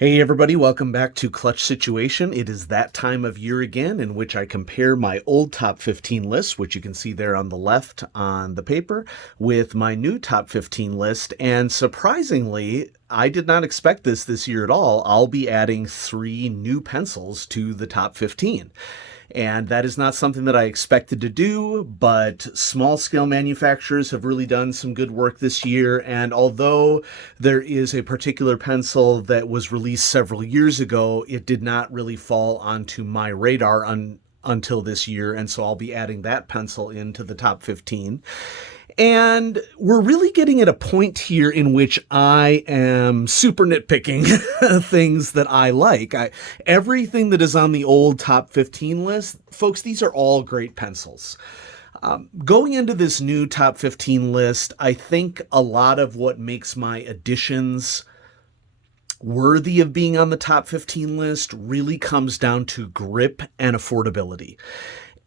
Hey everybody, welcome back to Clutch Situation. It is that time of year again in which I compare my old top 15 list, which you can see there on the left on the paper, with my new top 15 list. And surprisingly, I did not expect this year at all. I'll be adding 3 new pencils to the top 15. And that is not something that I expected to do, but small scale manufacturers have really done some good work this year. And although there is a particular pencil that was released several years ago, it did not really fall onto my radar until this year. And so I'll be adding that pencil into the top 15. And we're really getting at a point here in which I am super nitpicking things that I like. Everything that is on the old top 15 list, folks, these are all great pencils. Going into this new top 15 list, I think a lot of what makes my additions worthy of being on the top 15 list really comes down to grip and affordability.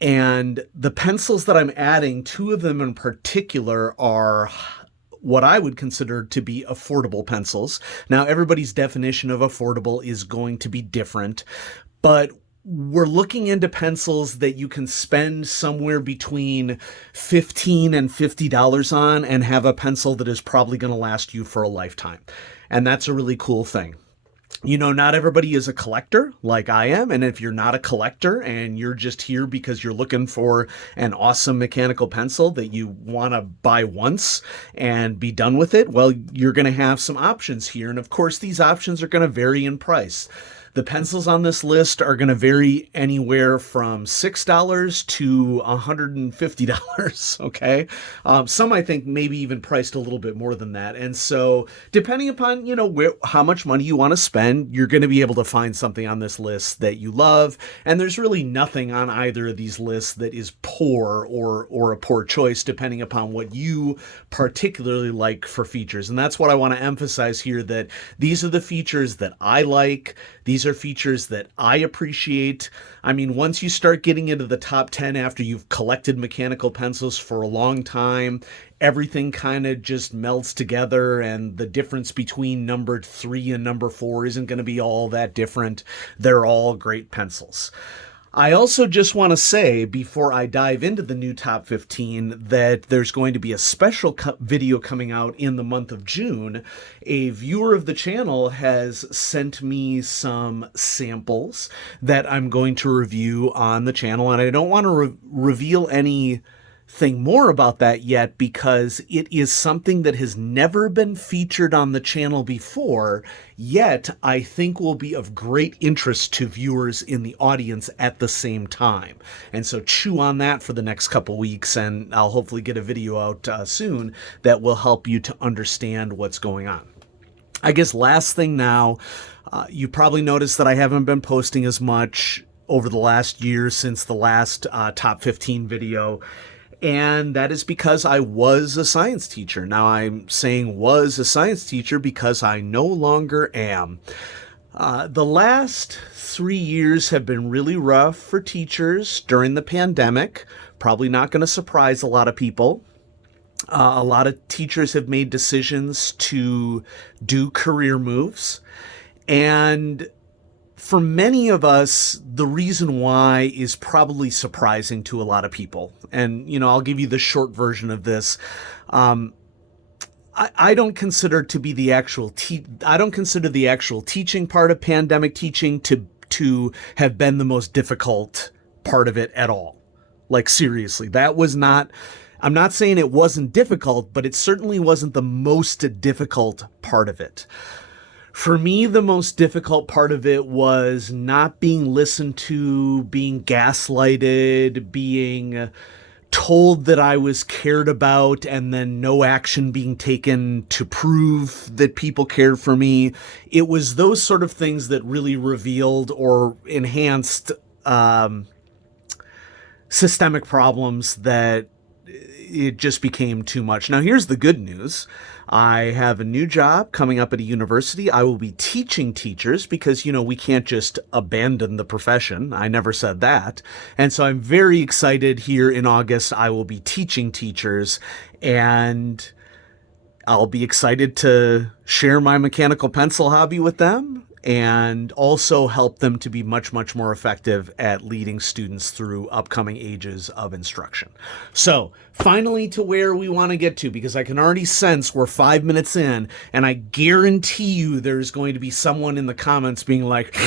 And the pencils that I'm adding, 2 of them in particular, are what I would consider to be affordable pencils. Now, everybody's definition of affordable is going to be different, but we're looking into pencils that you can spend somewhere between $15 and $50 on and have a pencil that is probably going to last you for a lifetime. And that's a really cool thing. You know, not everybody is a collector like I am. And if you're not a collector and you're just here because you're looking for an awesome mechanical pencil that you want to buy once and be done with it, well, you're going to have some options here. And of course, these options are going to vary in price. The pencils on this list are going to vary anywhere from $6 to $150, okay? Some, I think, maybe even priced a little bit more than that. And so depending upon, how much money you want to spend, you're going to be able to find something on this list that you love. And there's really nothing on either of these lists that is poor or a poor choice, depending upon what you particularly like for features. And that's what I want to emphasize here, that these are the features that I like. These are features that I appreciate. I mean, once you start getting into the top 10 after you've collected mechanical pencils for a long time, everything kind of just melds together, and the difference between number 3 and number 4 isn't going to be all that different. They're all great pencils. I also just want to say, before I dive into the new top 15, that there's going to be a special video coming out in the month of June. A viewer of the channel has sent me some samples that I'm going to review on the channel, and I don't want to reveal anything more about that yet because it is something that has never been featured on the channel before, yet I think will be of great interest to viewers in the audience at the same time. And so chew on that for the next couple weeks, and I'll hopefully get a video out soon that will help you to understand what's going on. I guess last thing now, you probably noticed that I haven't been posting as much over the last year since the last top 15 video. And that is because I was a science teacher. Now, I'm saying was a science teacher because I no longer am. The last 3 years have been really rough for teachers during the pandemic. Probably not going to surprise a lot of people. A lot of teachers have made decisions to do career moves. And for many of us, the reason why is probably surprising to a lot of people. And, I'll give you the short version of this. I don't consider to be the actual I don't consider the actual teaching part of pandemic teaching to have been the most difficult part of it at all. Like, seriously, that was not, I'm not saying it wasn't difficult, but it certainly wasn't the most difficult part of it. For me, the most difficult part of it was not being listened to, being gaslighted, being told that I was cared about, and then no action being taken to prove that people cared for me. It was those sort of things that really revealed or enhanced systemic problems that it just became too much. Now, here's the good news. I have a new job coming up at a university. I will be teaching teachers because, we can't just abandon the profession. I never said that. And so I'm very excited here in August. I will be teaching teachers, and I'll be excited to share my mechanical pencil hobby with them. and also help them to be much, much more effective at leading students through upcoming ages of instruction. So finally to where we want to get to, because I can already sense we're 5 minutes in, and I guarantee you there's going to be someone in the comments being like,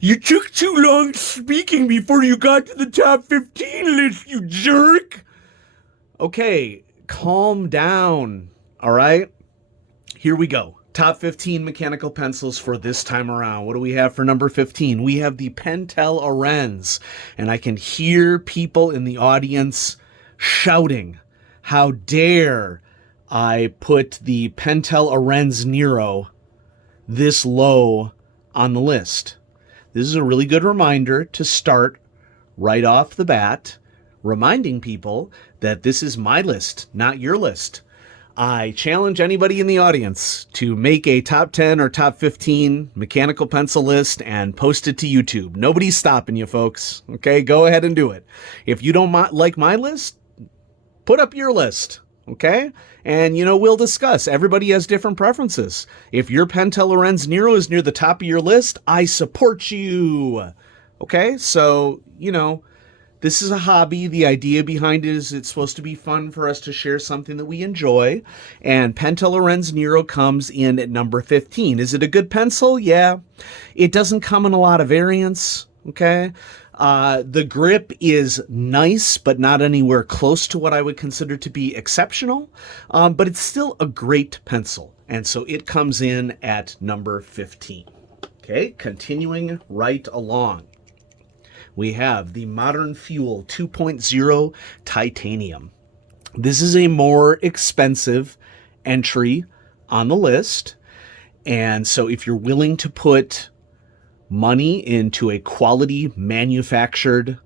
you took too long speaking before you got to the top 15 list, you jerk. Okay, calm down, all right? Here we go. Top 15 mechanical pencils for this time around. What do we have for number 15? We have the Pentel Arens, and I can hear people in the audience shouting, how dare I put the Pentel Arens Nero this low on the list. This is a really good reminder to start right off the bat, reminding people that this is my list, not your list. I challenge anybody in the audience to make a top 10 or top 15 mechanical pencil list and post it to YouTube. Nobody's stopping you, folks. Okay, go ahead and do it. If you don't like my list, put up your list. Okay? And, we'll discuss. Everybody has different preferences. If your Pentel Arens Nero is near the top of your list, I support you. Okay? So, this is a hobby. The idea behind it is it's supposed to be fun for us to share something that we enjoy. And Pentel Arens Nero comes in at number 15. Is it a good pencil? Yeah. It doesn't come in a lot of variants. Okay. The grip is nice, but not anywhere close to what I would consider to be exceptional. But it's still a great pencil. And so it comes in at number 15. Okay. Continuing right along. We have the Modern Fuel 2.0 Titanium. This is a more expensive entry on the list. And so if you're willing to put money into a quality manufactured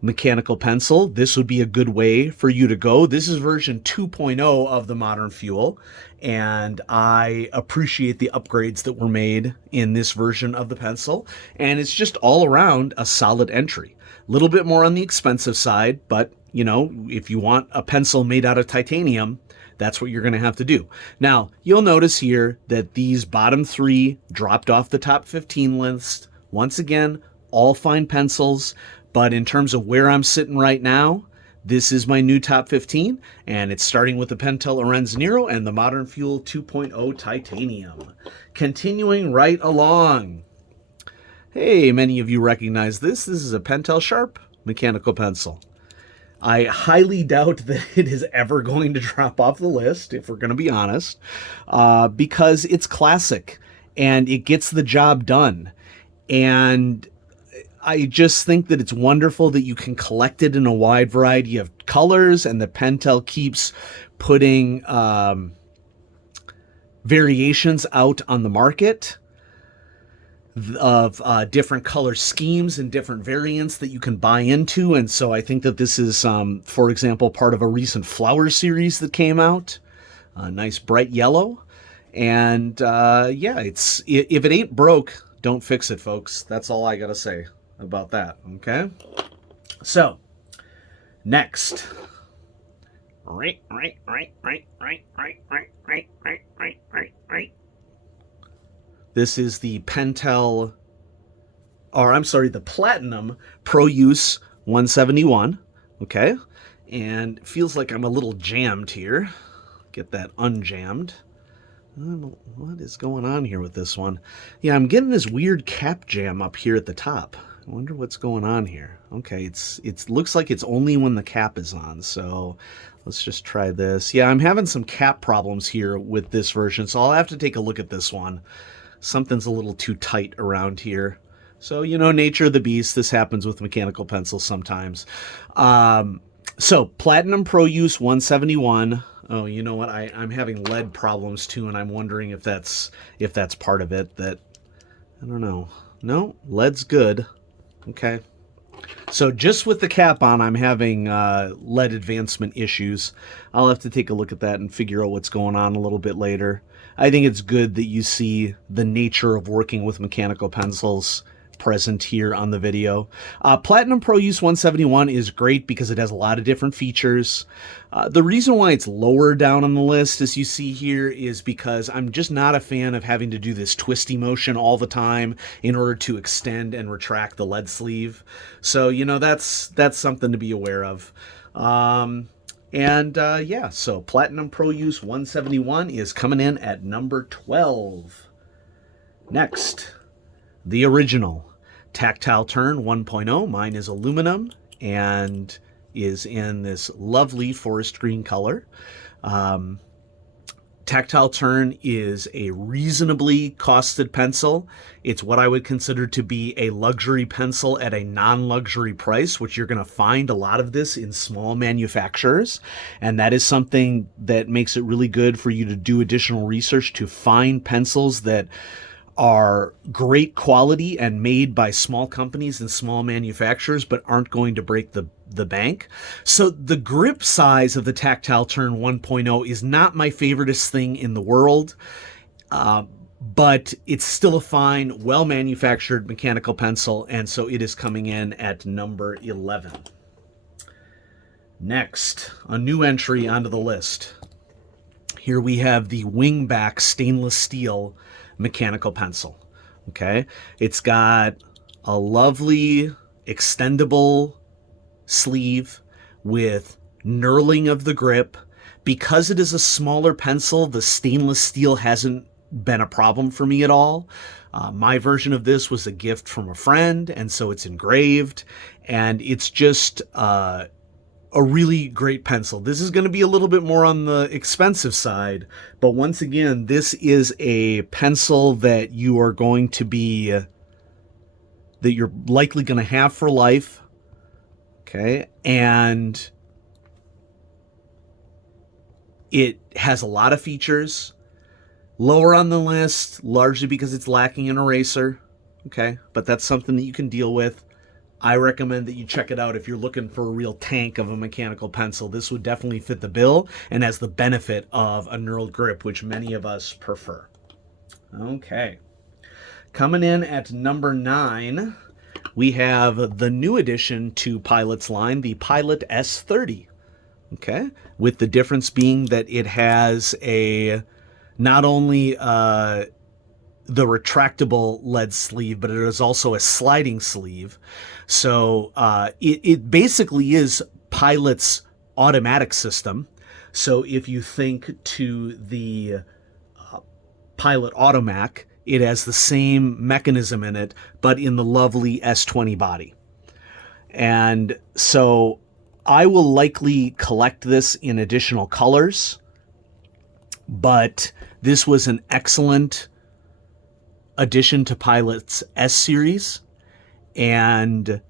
mechanical pencil, this would be a good way for you to go. This is version 2.0 of the Modern Fuel, and I appreciate the upgrades that were made in this version of the pencil, and it's just all around a solid entry. A little bit more on the expensive side, but if you want a pencil made out of titanium, that's what you're going to have to do. Now, you'll notice here that these bottom three dropped off the top 15 list. Once again, all fine pencils. But in terms of where I'm sitting right now, this is my new top 15, and it's starting with the Pentel Arens Nero and the Modern Fuel 2.0 Titanium. Continuing right along. Hey, many of you recognize this. This is a Pentel Sharp mechanical pencil. I highly doubt that it is ever going to drop off the list, if we're going to be honest, because it's classic, and it gets the job done. And I just think that it's wonderful that you can collect it in a wide variety of colors, and the Pentel keeps putting variations out on the market of different color schemes and different variants that you can buy into. And so I think that this is, for example, part of a recent flower series that came out. A nice bright yellow. And if it ain't broke, don't fix it, folks. That's all I got to say about that. Okay. So next. Right. This is the Pentel, the Platinum Pro Use 171. Okay. And it feels like I'm a little jammed here. Get that unjammed. What is going on here with this one? Yeah, I'm getting this weird cap jam up here at the top. I wonder what's going on here. Okay, it looks like it's only when the cap is on, so let's just try this. Yeah, I'm having some cap problems here with this version, so I'll have to take a look at this one. Something's a little too tight around here. So, nature of the beast, this happens with mechanical pencils sometimes. So, Platinum Pro Use 171. Oh, you know what? I'm having lead problems too, and I'm wondering if that's part of it. That, I don't know. No, lead's good. Okay. So just with the cap on, I'm having lead advancement issues. I'll have to take a look at that and figure out what's going on a little bit later. I think it's good that you see the nature of working with mechanical pencils present here on the video. Platinum Pro Use 171 is great because it has a lot of different features. The reason why it's lower down on the list, as you see here, is because I'm just not a fan of having to do this twisty motion all the time in order to extend and retract the lead sleeve. So, you know, that's something to be aware of. Yeah, so Platinum Pro Use 171 is coming in at number 12. Next, the original Tactile Turn 1.0. Mine is aluminum and is in this lovely forest green color. Tactile Turn is a reasonably costed pencil. It's what I would consider to be a luxury pencil at a non-luxury price, which you're going to find a lot of this in small manufacturers. And that is something that makes it really good for you to do additional research to find pencils that are great quality and made by small companies and small manufacturers, but aren't going to break the bank. So the grip size of the Tactile Turn 1.0 is not my favoriteest thing in the world, but it's still a fine, well-manufactured mechanical pencil, and so it is coming in at number 11. Next, a new entry onto the list. Here we have the Wingback Stainless Steel mechanical pencil. Okay, it's got a lovely extendable sleeve with knurling of the grip. Because it is a smaller pencil, the stainless steel hasn't been a problem for me at all. My version of this was a gift from a friend, and so it's engraved, and it's just a really great pencil. This is going to be a little bit more on the expensive side, but once again, this is a pencil that you are going to be, that you're likely going to have for life. Okay. And it has a lot of features. Lower on the list, largely because it's lacking an eraser. Okay. But that's something that you can deal with. I recommend that you check it out if you're looking for a real tank of a mechanical pencil. This would definitely fit the bill and has the benefit of a knurled grip, which many of us prefer. Okay. Coming in at number 9, we have the new addition to Pilot's line, the Pilot S30. Okay. With the difference being that it has a not only the retractable lead sleeve, but it is also a sliding sleeve. So it basically is Pilot's automatic system. So if you think to the Pilot Automac, it has the same mechanism in it, but in the lovely S20 body. And so I will likely collect this in additional colors, but this was an excellent addition to Pilot's S series, and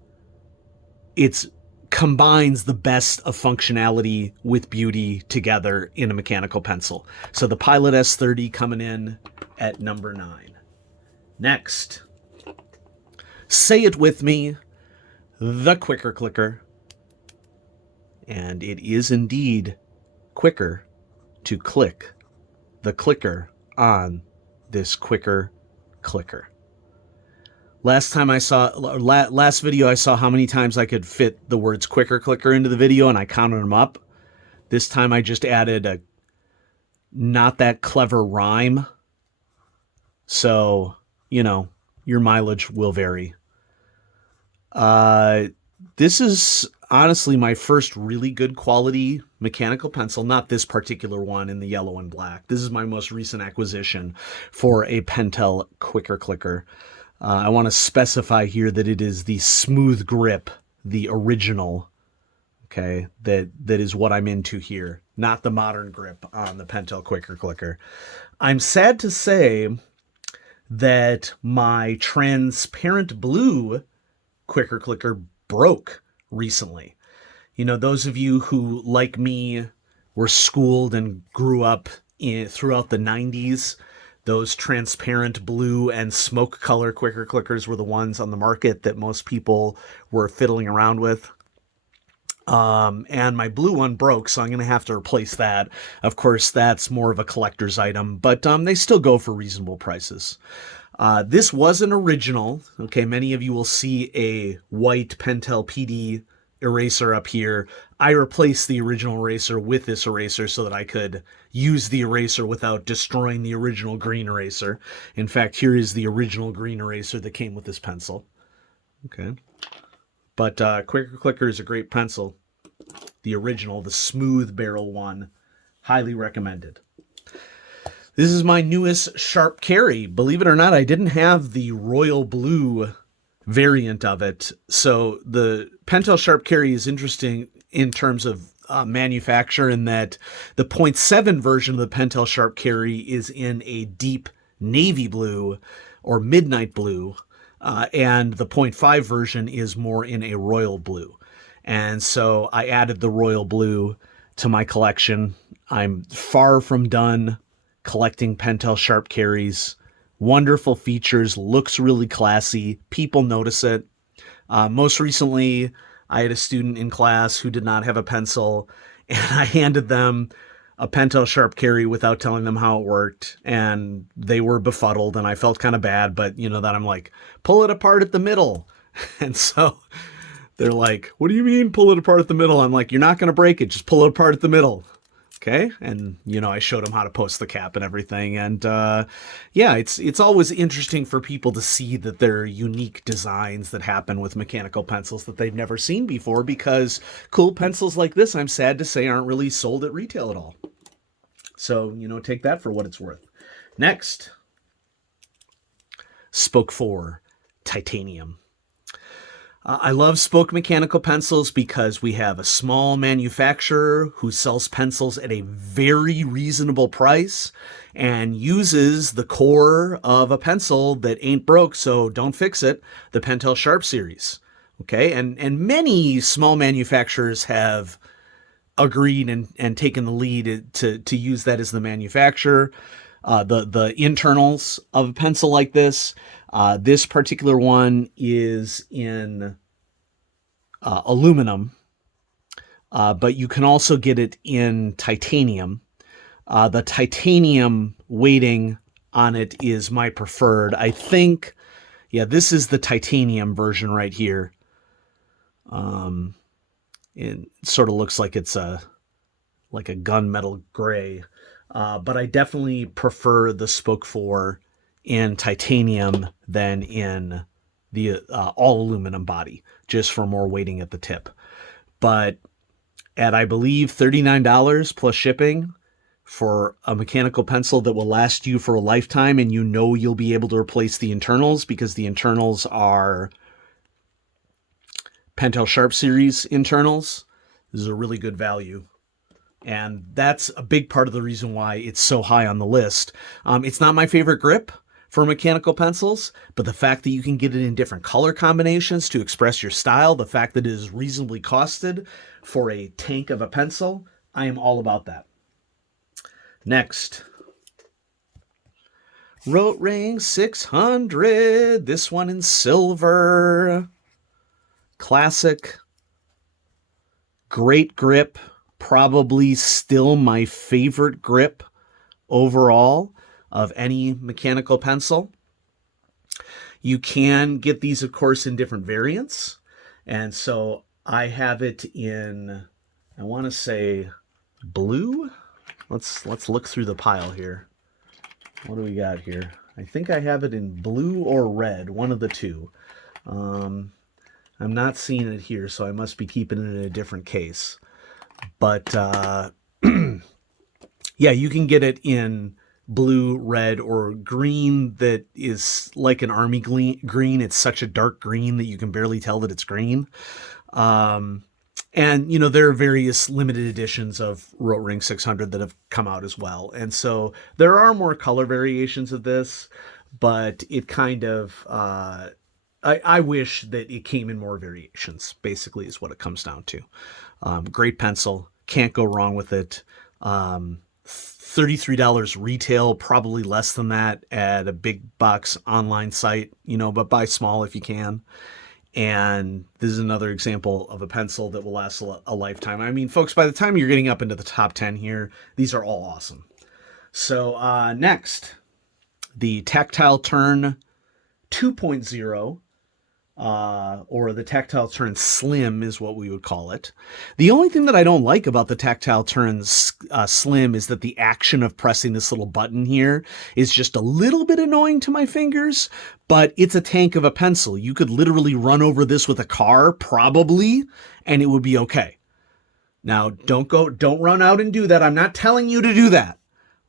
it combines the best of functionality with beauty together in a mechanical pencil. So the Pilot S30 coming in at number 9. Next, say it with me, the Quicker Clicker. And it is indeed quicker to click the clicker on this Quicker Clicker. Last video I saw how many times I could fit the words Quicker Clicker into the video, and I counted them up. This time I just added a not that clever rhyme. So, you know, your mileage will vary. This is honestly my first really good quality mechanical pencil, not this particular one in the yellow and black. This is my most recent acquisition for a Pentel Quicker Clicker. I want to specify here that it is the smooth grip, the original, okay, that is what I'm into here, not the modern grip on the Pentel Quicker Clicker. I'm sad to say that my transparent blue Quicker Clicker broke recently. You know, those of you who, like me, were schooled and grew up throughout the 90s, those transparent blue and smoke color Quicker Clickers were the ones on the market that most people were fiddling around with. And my blue one broke, so I'm going to have to replace that. Of course, that's more of a collector's item, but they still go for reasonable prices. This was an original. Okay, many of you will see a white Pentel PD eraser up here. I replaced the original eraser with this eraser so that I could use the eraser without destroying the original green eraser. In fact, here is the original green eraser that came with this pencil. Okay. But Quicker Clicker is a great pencil. The original, the smooth barrel one. Highly recommended. This is my newest Sharp carry. Believe it or not, I didn't have the royal blue variant of it. So the Pentel Sharp carry is interesting in terms of manufacture in that the 0.7 version of the Pentel Sharp carry is in a deep navy blue or midnight blue, and the 0.5 version is more in a royal blue. And so I added the royal blue to my collection. I'm far from done collecting Pentel Sharp carries. Wonderful features, looks really classy. People notice it. Most recently, I had a student in class who did not have a pencil, and I handed them a Pentel Sharp carry without telling them how it worked, and they were befuddled, and I felt kind of bad, but you know that I'm like, pull it apart at the middle. And so they're like, what do you mean pull it apart at the middle? I'm like, you're not going to break it, just pull it apart at the middle. Okay. And, you know, I showed them how to post the cap and everything. And yeah, it's always interesting for people to see that there are unique designs that happen with mechanical pencils that they've never seen before, because cool pencils like this, I'm sad to say, aren't really sold at retail at all. So, you know, take that for what it's worth. Next, Spook4 Titanium. I love Spook mechanical pencils because we have a small manufacturer who sells pencils at a very reasonable price and uses the core of a pencil that ain't broke, so don't fix it, the Pentel Sharp series. Okay, and many small manufacturers have agreed and taken the lead to use that as the manufacturer. The internals of a pencil like this. This particular one is in aluminum, but you can also get it in titanium. The titanium weighting on it is my preferred. I think, yeah, this is the titanium version right here. It sort of looks like it's like a gunmetal gray. But I definitely prefer the Spook4 in titanium than in the all aluminum body, just for more weighting at the tip. But at, I believe, $39 plus shipping for a mechanical pencil that will last you for a lifetime, and you know you'll be able to replace the internals because the internals are Pentel Sharp series internals, this is a really good value. And that's a big part of the reason why it's so high on the list. It's not my favorite grip for mechanical pencils, but the fact that you can get it in different color combinations to express your style, the fact that it is reasonably costed for a tank of a pencil, I am all about that. Next, Roten Ring 600, this one in silver. Classic, great grip. Probably still my favorite grip overall of any mechanical pencil. You can get these, of course, in different variants. And so I have it in, I want to say blue. Let's look through the pile here. What do we got here? I think I have it in blue or red, one of the two. I'm not seeing it here, so I must be keeping it in a different case. But yeah, you can get it in blue, red, or green that is like an army green. It's such a dark green that you can barely tell that it's green. And, you know, there are various limited editions of Roten Ring 600 that have come out as well. And so there are more color variations of this, but it kind of, I wish that it came in more variations, basically, is what it comes down to. Great pencil. Can't go wrong with it. $33 retail, probably less than that at a big box online site, you know, but buy small if you can. And this is another example of a pencil that will last a lifetime. I mean, folks, by the time you're getting up into the top 10 here, these are all awesome. So next, the Tactile Turn 2.0, or the Tactile Turn Slim is what we would call it. The only thing that I don't like about the Tactile Turn Slim is that the action of pressing this little button here is just a little bit annoying to my fingers, but it's a tank of a pencil. You could literally run over this with a car, probably, and it would be okay. Now, don't run out and do that. I'm not telling you to do that,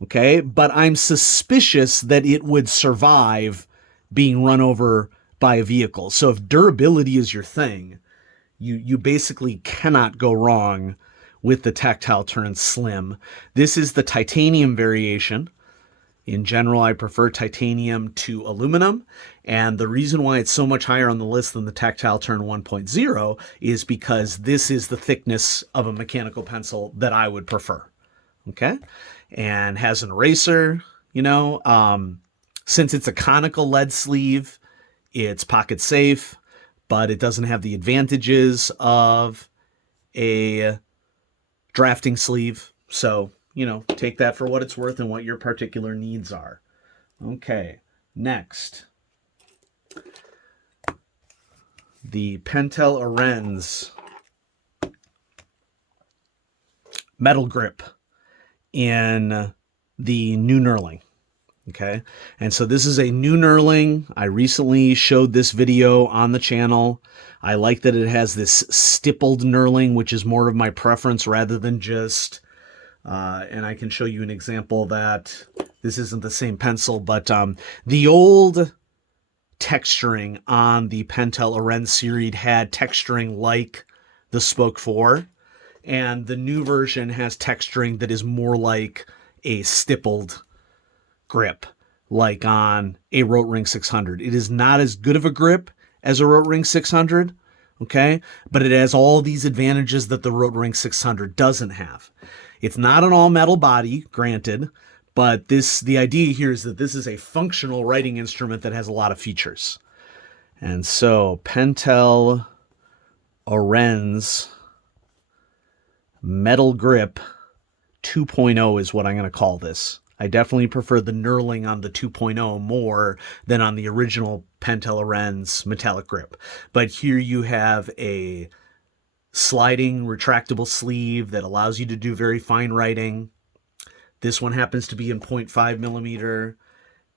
okay? But I'm suspicious that it would survive being run over by a vehicle. So if durability is your thing, you basically cannot go wrong with the Tactile Turn Slim. This is the titanium variation. In general, I prefer titanium to aluminum, and the reason why it's so much higher on the list than the Tactile Turn 1.0 is because this is the thickness of a mechanical pencil that I would prefer, okay? And has an eraser, since it's a conical lead sleeve, it's pocket safe, but it doesn't have the advantages of a drafting sleeve. So, take that for what it's worth and what your particular needs are. Okay, next. The Pentel Arens metal grip in the new knurling. Okay, and so this is a new knurling. I recently showed this video on the channel. I like that it has this stippled knurling, which is more of my preference rather than just, and I can show you an example that this isn't the same pencil, but the old texturing on the Pentel Arens series had texturing like the Spook4, and the new version has texturing that is more like a stippled grip, like on a Roten Ring 600. It is not as good of a grip as a Roten Ring 600, okay? But it has all these advantages that the Roten Ring 600 doesn't have. It's not an all-metal body, granted, but the idea here is that this is a functional writing instrument that has a lot of features. And so, Pentel Arens Metal Grip 2.0 is what I'm going to call this. I definitely prefer the knurling on the 2.0 more than on the original Pentel Arens metallic grip. But here you have a sliding retractable sleeve that allows you to do very fine writing. This one happens to be in 0.5 millimeter,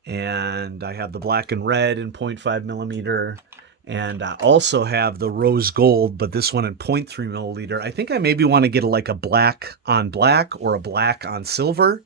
and I have the black and red in 0.5 millimeter, and I also have the rose gold, but this one in 0.3 milliliter. I think I maybe want to get like a black on black or a black on silver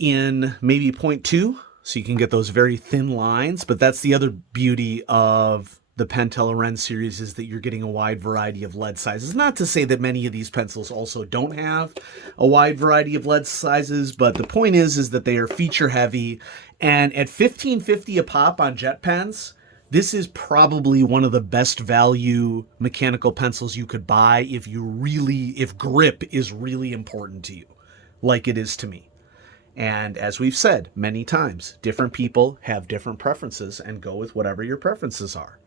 in maybe 0.2, so you can get those very thin lines. But that's the other beauty of the Pentel Arens series, is that you're getting a wide variety of lead sizes. Not to say that many of these pencils also don't have a wide variety of lead sizes, but the point is that they are feature heavy, and at $15.50 a pop on jet pens, this is probably one of the best value mechanical pencils you could buy if grip is really important to you, like it is to me. And as we've said many times, different people have different preferences, and go with whatever your preferences are.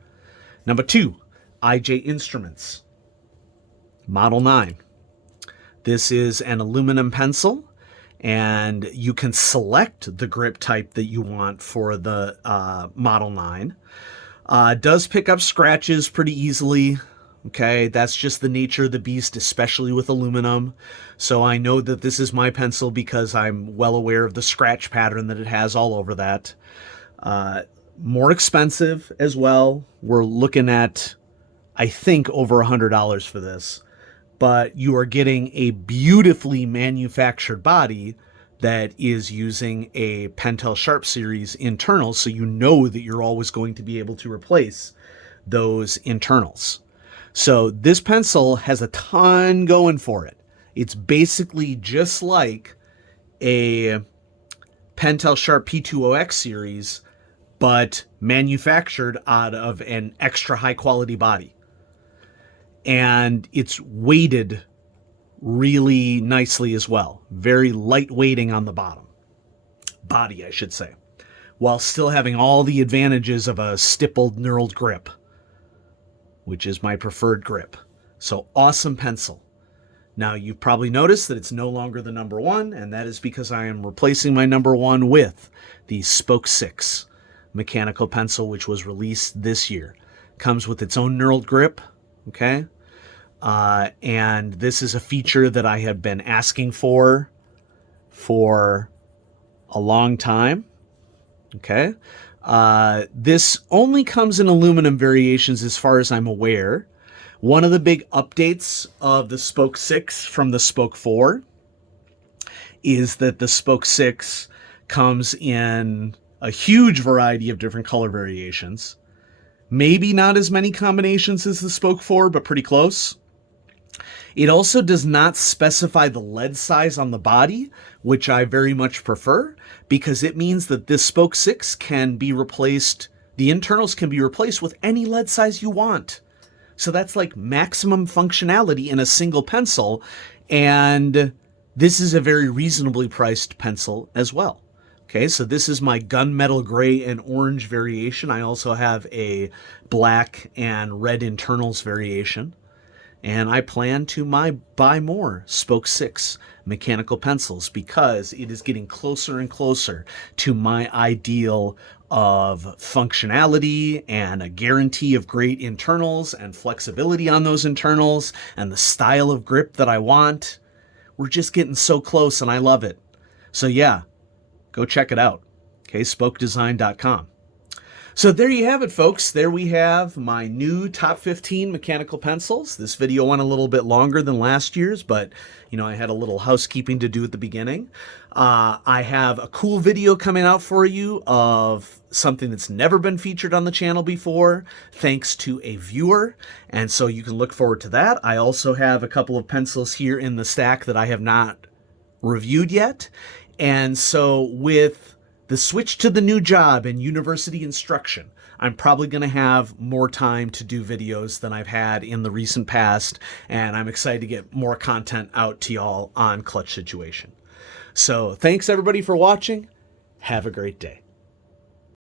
Number 2, IJ Instruments, Model 9. This is an aluminum pencil, and you can select the grip type that you want for the Model 9. Does pick up scratches pretty easily. Okay, that's just the nature of the beast, especially with aluminum. So I know that this is my pencil because I'm well aware of the scratch pattern that it has all over that. More expensive as well. We're looking at, I think, over $100 for this. But you are getting a beautifully manufactured body that is using a Pentel Sharp series internal, so you know that you're always going to be able to replace those internals. So this pencil has a ton going for it. It's basically just like a Pentel Sharp P20X series, but manufactured out of an extra high quality body. And it's weighted really nicely as well. Very light weighting on the body, I should say, while still having all the advantages of a stippled knurled grip, which is my preferred grip. So awesome pencil. Now you've probably noticed that it's no longer the number 1, and that is because I am replacing my number 1 with the Spook 6. mechanical pencil, which was released this year. Comes with its own knurled grip, okay? And this is a feature that I have been asking for a long time, okay? This only comes in aluminum variations as far as I'm aware. One of the big updates of the Spook 6 from the Spook 4 is that the Spook 6 comes in a huge variety of different color variations. Maybe not as many combinations as the Spook 4, but pretty close. It also does not specify the lead size on the body, which I very much prefer, because it means that this Spook 6 can be replaced, the internals can be replaced with any lead size you want. So that's like maximum functionality in a single pencil, and this is a very reasonably priced pencil as well. Okay, so this is my gunmetal gray and orange variation. I also have a black and red internals variation. And I plan to buy more Spook 6 mechanical pencils because it is getting closer and closer to my ideal of functionality and a guarantee of great internals and flexibility on those internals and the style of grip that I want. We're just getting so close and I love it. So yeah, go check it out. Okay, spokedesign.com. So there you have it, folks. There we have my new top 15 mechanical pencils. This video went a little bit longer than last year's, but I had a little housekeeping to do at the beginning. I have a cool video coming out for you of something that's never been featured on the channel before, thanks to a viewer, and so you can look forward to that. I also have a couple of pencils here in the stack that I have not reviewed yet, and so with the switch to the new job and university instruction, I'm probably going to have more time to do videos than I've had in the recent past, and I'm excited to get more content out to y'all on Clutch Situation. So thanks everybody for watching. Have a great day.